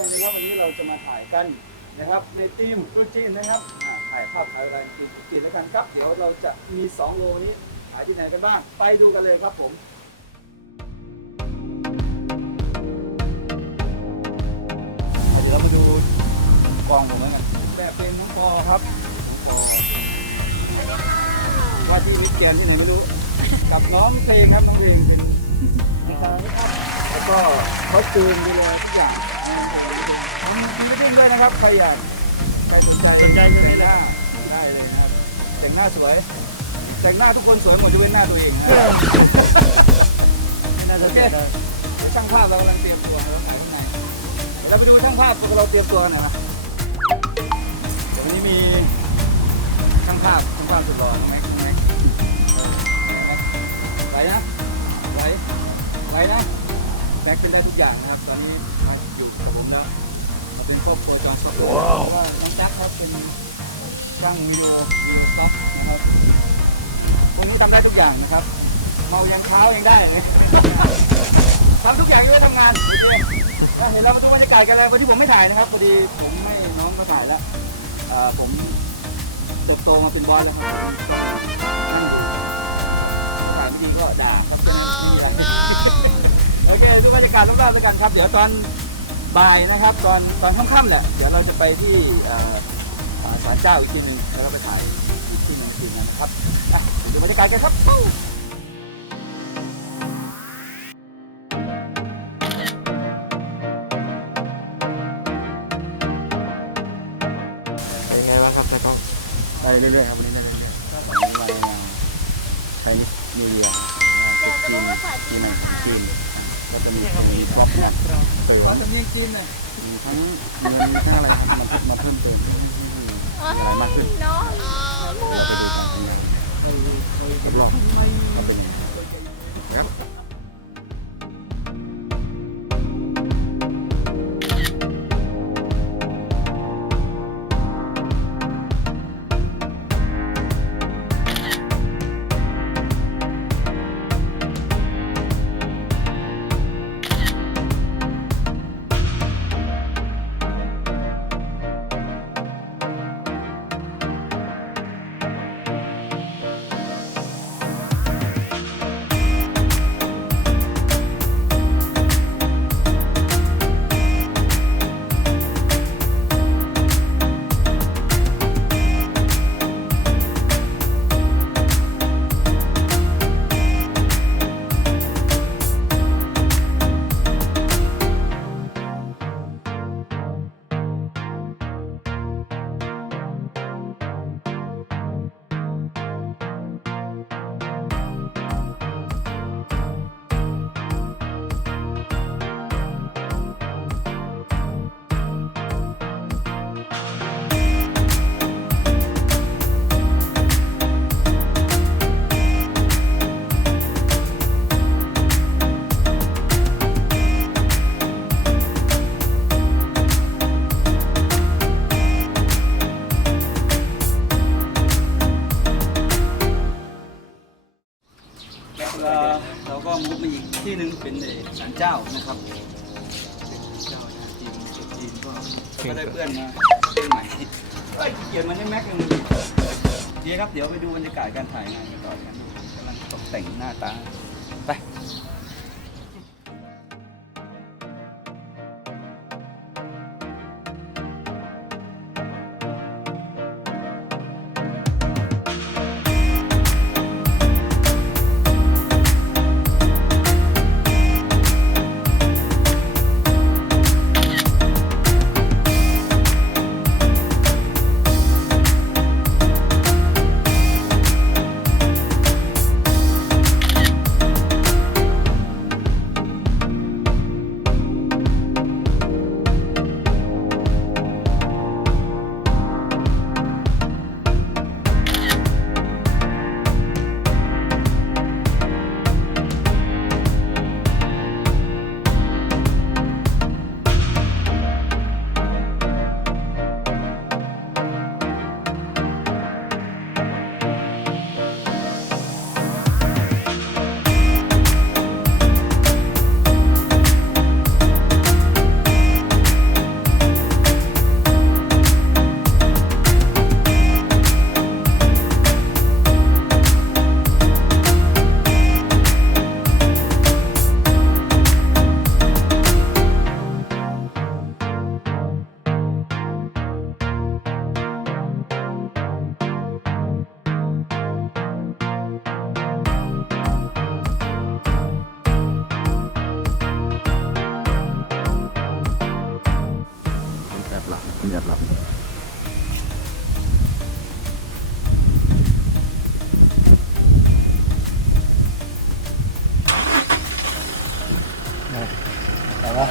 ยนะครับวันนี้เราจะมาถ่ายกันนะครับในทีมตัวจีนนะครับถ่ายภาพถ่ายอะไรจีนแล้วกันครับเดี๋ยวเราจะมี2โลนี้ถ่ายที่ไหนกันบ้างไปดูกันเลยครับผมเดี๋ยวเราไปดูกองผมแล้วกันแบบเป็นน้องปอครับน้องปอว่าที่วิเกียนที่ไหนไม่รู้กับน้องเพลงครับน้องเพลงเป็นแล้วก็เขาจูนดูแลทุกอย่างผมไม่ได้ด้วยนะครับใครอยากใครสนใจจะไม่ได้เลยนะครับแต่งหน้าสวยแต่งหน้าทุกคนสวยหมดจะเว้นหน้าตัวเองนะไม่น่าจะเสียเลยช่างภาพเรากำลังเตรียมตัวเราถ่ายข้างในเราไปดูช่างภาพเราเตรียมตัวหน่อยนะวันนี้มีช่างภาพสุดหล่อแม็กไหวนะไหวนะแม็กเป็นได้ทุกอย่างนะครับตอนนี้มาอยู่กับผมแล้วเป็นครอบครัวจอมสดก็น้องแจ็คครับเป็นช่างวิดีโอท็อปนะครับพวกนี้ทำได้ทุกอย่างนะครับเมายันเช้ายังได้ทำทุกอย่างเลยทำงานเห็นเรามาดูบรรยากาศกันเลยวันที่ผมไม่ถ่ายนะครับพอดีผมไม่น้องมาถ่ายแล้วผมเติบโตมาเป็นบอสแล้วครับนั่งดูถ่ายไม่ดีก็ด่าครับไม่มีอะไรโอเคดูบรรยากาศรอบๆด้วยกันครับเดี๋ยวตอนบ่ายนะครับตอนค่ำๆแหละเดี๋ยวเราจะไปที่ศาลเจ้าอีกทีนึงแล้วเราไปถ่ายอีกที่นึงคืนนั้นนะครับดูบรรยากาศกันครับเป็นไงบ้างครับแม่กล้องไปเรื่อยๆครับวันนี้ไปเรื่อยๆไปนิวเยียร์จีนแล้วจะมีครบเนี่ยเขาจะมีจีนเนี่ยมีทั้งเงินมีทั้งอะไรครับมาเพิ่มเติมอะไรมากขึ้นเราไปดูกันเป็นยังไงทดลองมาเป็นยังไงครับ เราก็มุกมาอีกที่หนึ่งเป็นศาลเจ้านะครับเป็นเจ้าจีนก็ได้เพื่อนมาเพื่อนใหม่เกียรติมันยังแม็กยังดีครับเดี๋ยวไปดูบรรยากาศการถ่ายงานกันต่อกันกำลังตกแต่งหน้าตาไป ผมอยากหลับแต่ว่า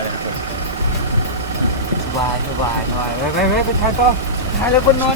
สบายไปถ่ายต่อถ่ายแล้วคนนอน